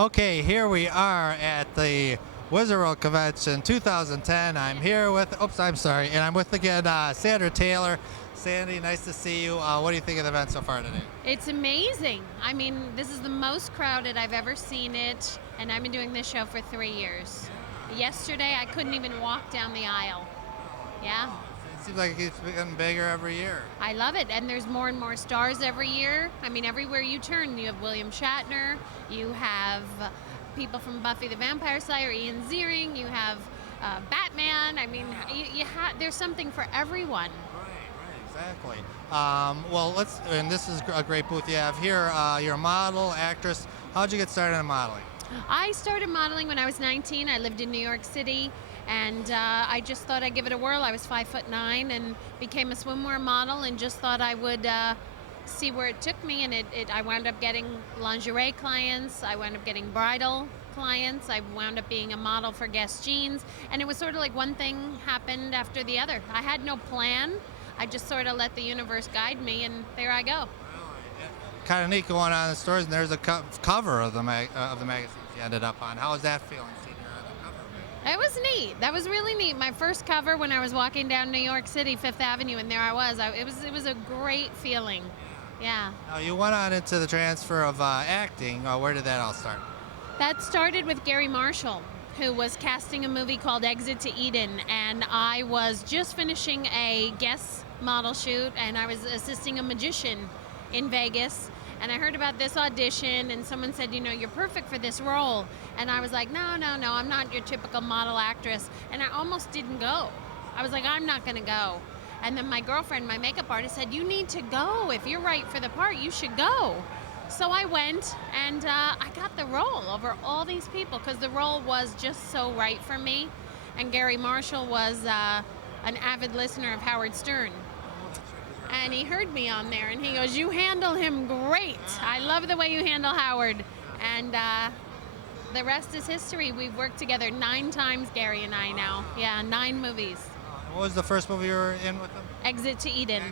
Okay, here we are at the Wizard World Convention 2010. I'm here with, and I'm with again Sandra Taylor. Sandy, nice to see you. What do you think of the event so far today? It's amazing. I mean, this is the most crowded I've ever seen it, and I've been doing this show for 3 years. Yesterday, I couldn't even walk down the aisle. Yeah. It seems like it keeps getting bigger every year. I love it, and there's more and more stars every year. I mean, everywhere you turn, you have William Shatner, you have people from Buffy the Vampire Slayer, Ian Ziering, you have Batman. I mean, there's something for everyone. Right, exactly. And this is a great booth you have here. You're a model, actress. How'd you get started in modeling? I started modeling when I was 19. I lived in New York City, and I just thought I'd give it a whirl. I was 5'9" and became a swimwear model, and just thought I would see where it took me. And I wound up getting lingerie clients. I wound up getting bridal clients. I wound up being a model for Guess Jeans, and it was sort of like one thing happened after the other. I had no plan. I just sort of let the universe guide me, and there I go. Kind of neat going on in the stores, and there's a cover of the magazine you ended up on. How was that feeling, seeing her on the cover? It was neat. That was really neat. My first cover when I was walking down New York City, Fifth Avenue, and there I was. It was a great feeling. Yeah. Now, you went on into the transfer of acting. Where did that all start? That started with Gary Marshall, who was casting a movie called Exit to Eden, and I was just finishing a guest model shoot, and I was assisting a magician in Vegas. And I heard about this audition, and someone said, you're perfect for this role. And I was like, no, I'm not your typical model actress. And I almost didn't go. I was like, I'm not going to go. And then my girlfriend, my makeup artist, said, you need to go. If you're right for the part, you should go. So I went, and I got the role over all these people, because the role was just so right for me. And Gary Marshall was an avid listener of Howard Stern. And he heard me on there, and he goes, you handle him great. I love the way you handle Howard. And the rest is history. We've worked together 9 times, Gary and I now. Yeah, 9 movies. What was the first movie you were in with him? Exit to Eden.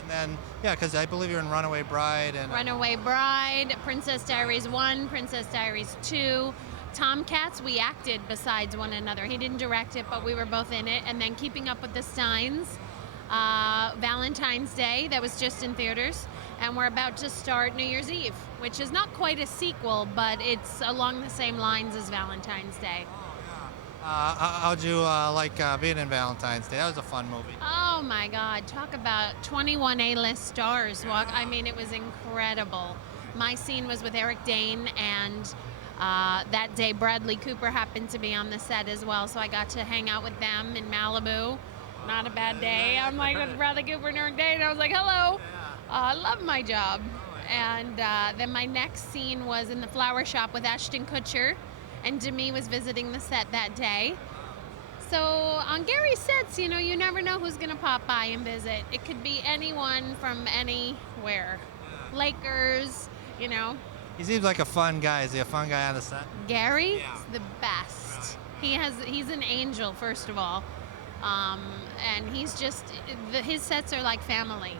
And then, because I believe you're in Runaway Bride. Runaway Bride, Princess Diaries 1, Princess Diaries 2. Tomcats, we acted besides one another. He didn't direct it, but we were both in it. And then Keeping Up with the Steins. Valentine's Day, that was just in theaters, and we're about to start New Year's Eve, which is not quite a sequel, but it's along the same lines as Valentine's Day. How'd you like being in Valentine's Day? That was a fun movie. Oh my God, talk about 21 A-list stars. I mean, it was incredible. My scene was with Eric Dane, and that day Bradley Cooper happened to be on the set as well, so I got to hang out with them in Malibu. Not a bad day. I'm like with Bradley Cooper and Eric Dane, and I was like, hello. I love my job. And then my next scene was in the flower shop with Ashton Kutcher, and Demi was visiting the set that day. So on Gary's sets, you never know who's going to pop by and visit. It could be anyone from anywhere. Lakers, He seems like a fun guy. Is he a fun guy on the set? Gary? Yeah. The best. He's an angel, first of all. And his sets are like family.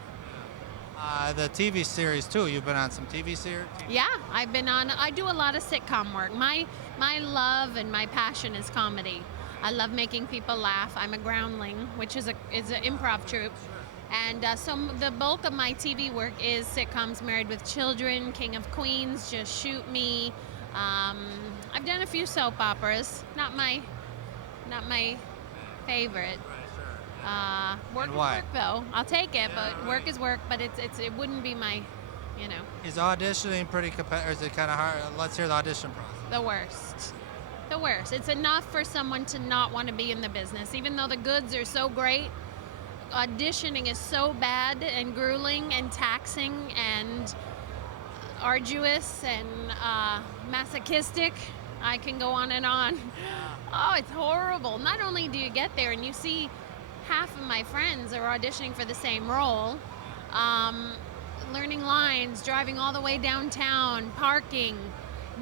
The TV series too. You've been on some TV series? Yeah, I do a lot of sitcom work. My love and my passion is comedy. I love making people laugh. I'm a groundling, which is an improv troupe. And so the bulk of my TV work is sitcoms, Married with Children, King of Queens, Just Shoot Me. I've done a few soap operas. Not my favorite. Work is work, though. I'll take it, but work is work. But it wouldn't be my, Is auditioning pretty competitive? Or is it kind of hard? Let's hear the audition process. The worst. It's enough for someone to not want to be in the business, even though the goods are so great. Auditioning is so bad and grueling and taxing and arduous and masochistic. I can go on and on. Oh, it's horrible. Not only do you get there and you see half of my friends are auditioning for the same role, learning lines, driving all the way downtown, parking,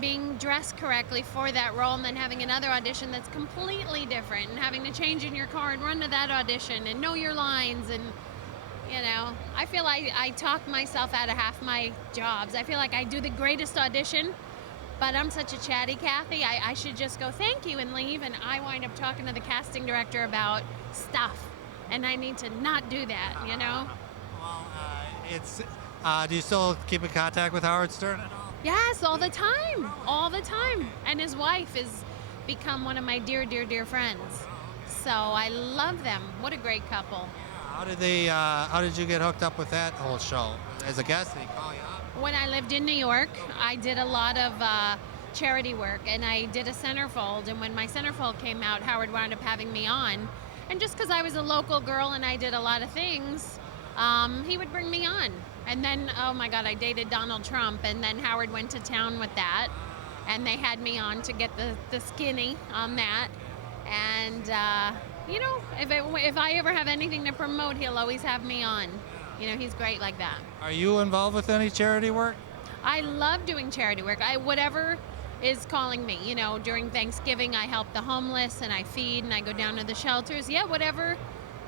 being dressed correctly for that role, and then having another audition that's completely different, and having to change in your car and run to that audition and know your lines. And I feel I talk myself out of half my jobs. I feel like I do the greatest audition, But I'm such a chatty Kathy. I should just go thank you and leave, and I wind up talking to the casting director about stuff, and I need to not do that, you know? Well, it's. Do you still keep in contact with Howard Stern at all? Yes, all the time, all the time. And his wife has become one of my dear, dear, dear friends. So I love them. What a great couple. How did they? How did you get hooked up with that whole show? As a guest, did he call you up? When I lived in New York, I did a lot of charity work, and I did a centerfold. And when my centerfold came out, Howard wound up having me on. And just because I was a local girl and I did a lot of things, he would bring me on. And then, oh my God, I dated Donald Trump, and then Howard went to town with that, and they had me on to get the skinny on that. And you know, if I ever have anything to promote, he'll always have me on. You know, he's great like that. Are you involved with any charity work? I love doing charity work. Whatever is calling me. You know, during Thanksgiving, I help the homeless and I feed and I go down to the shelters. Yeah, whatever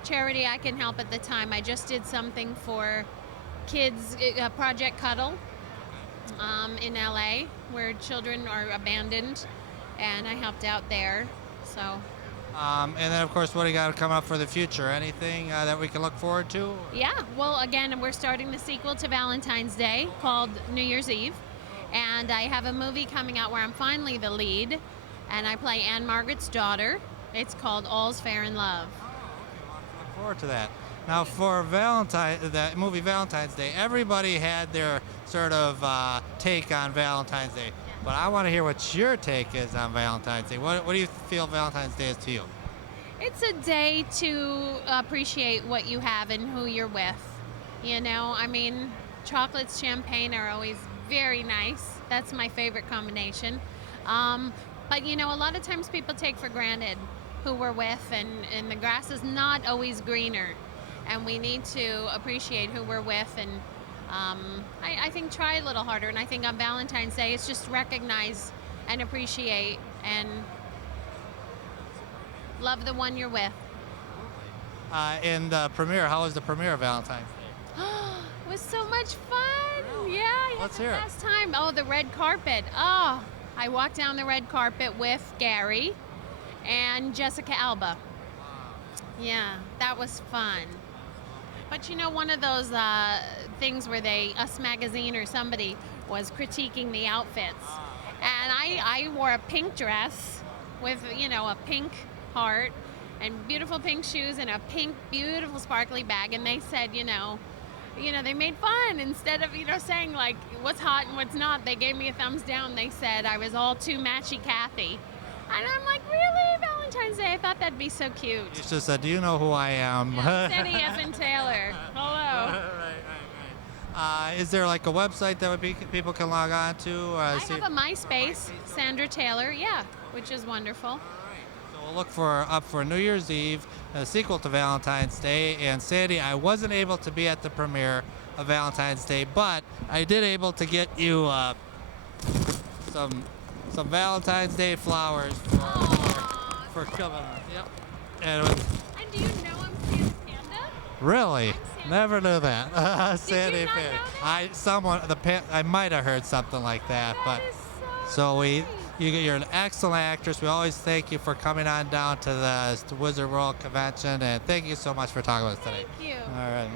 charity I can help at the time. I just did something for kids, Project Cuddle, in LA, where children are abandoned, and I helped out there. So. And then, of course, what do you got coming up for the future? Anything that we can look forward to? Yeah, well, again, we're starting the sequel to Valentine's Day called New Year's Eve. And I have a movie coming out where I'm finally the lead, and I play Anne Margaret's daughter. It's called All's Fair in Love. Oh, okay. Well, I look forward to that. Now, for that movie Valentine's Day, everybody had their sort of take on Valentine's Day. But I want to hear what your take is on Valentine's Day. What do you feel Valentine's Day is to you? It's a day to appreciate what you have and who you're with. You know, I mean, chocolates, champagne are always very nice. That's my favorite combination. But, you know, a lot of times people take for granted who we're with, and the grass is not always greener. And we need to appreciate who we're with, and I think try a little harder. And I think on Valentine's Day, it's just recognize and appreciate and love the one you're with. And the premiere, how was the premiere of Valentine's Day? It was so much fun. Really? Yeah, I had Let's the hear it. best time. Oh, the red carpet. Oh, I walked down the red carpet with Gary and Jessica Alba. Yeah, that was fun. But you know, one of those things where Us Magazine or somebody was critiquing the outfits. And I wore a pink dress with, you know, a pink heart and beautiful pink shoes and a pink, beautiful, sparkly bag. And they said, you know, they made fun. Instead of, you know, saying like what's hot and what's not, they gave me a thumbs down. They said I was all too matchy Kathy. And I'm like, really? Valentine's Day? I thought that'd be so cute. You just said, do you know who I am? Yeah, Steady Effin' Taylor. Hello. right. Is there like a website that people can log on to? I have a MySpace, Sandra Taylor, yeah, which is wonderful. So we'll look up for New Year's Eve, a sequel to Valentine's Day. And Sandy, I wasn't able to be at the premiere of Valentine's Day, but I did able to get you some Valentine's Day flowers for coming on. Yep. And do you know I'm Sam's Panda? really? Sam. Never knew that. Sandy Did you not know that? I might have heard something like that, but That is so nice. you're an excellent actress. We always thank you for coming on down to the Wizard World Convention, and thank you so much for talking with us today. Thank you. All right.